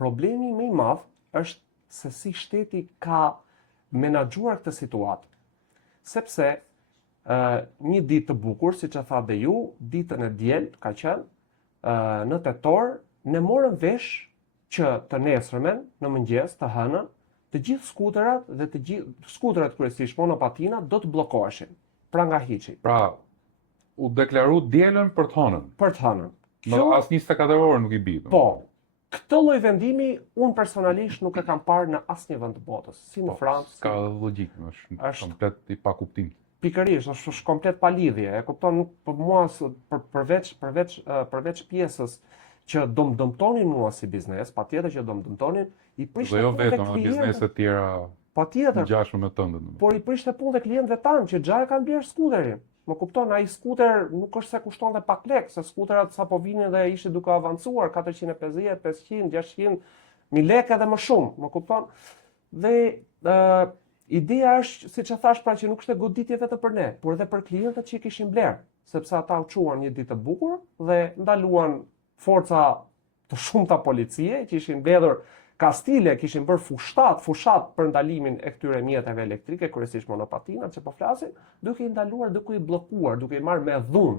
Problemi më i madh është se si shteti ka menaxhuar këtë situatë. Sepse një ditë të bukur, siç e tha dhe ju, ditën e diel ka qenë në tetor, ne morëm vesh që të nesërmen, në mëngjes, të hënën, të gjithë skuterat dhe të gjithë skuterat kryesisht monopatinat do të bllokoheshin, pra nga hiçi. Pra, u deklaru dielën për të hënën. Për të hënën. Në as 24 orë nuk i bi. Po, këtë lloj vendimi unë personalisht nuk e kam parë në asnjë vend të botës, si në Francë. Ka logjikë, është komplet i pa kuptim. Pikërisht, është komplet pa lidhje. E kupton, nuk për mua përveç pjesës që do më dëmtonin mua si biznes, patjetër që do më dëmtonin, i prishte punë punë dhe vetëm biznese të tjera. Patjetër. Ngjashme me tënde. Por i prishte punë dhe klientëve tanë që xha e kanë blerë skuterin. Më kupton, ai skuter nuk është se kushton dhe pak lek, se skuterat sapo vinin dhe ishte duke avancuar 450, 500, 600, 1000 lekë edhe më shumë, më kupton? Dhe ideja është, siç e thash, pra që nuk ishte goditje vetëm për ne, por edhe për klientët që i kishin blerë, sepse ata u çuan një ditë të bukur dhe ndaluan forca të shumta policie që ishin mbledhur kastile, kishin bërë fushat për ndalimin e këtyre mjeteve elektrike, kryesisht monopatinat që po flasin, duke i ndaluar, duke i bllokuar, duke i marrë me dhunë.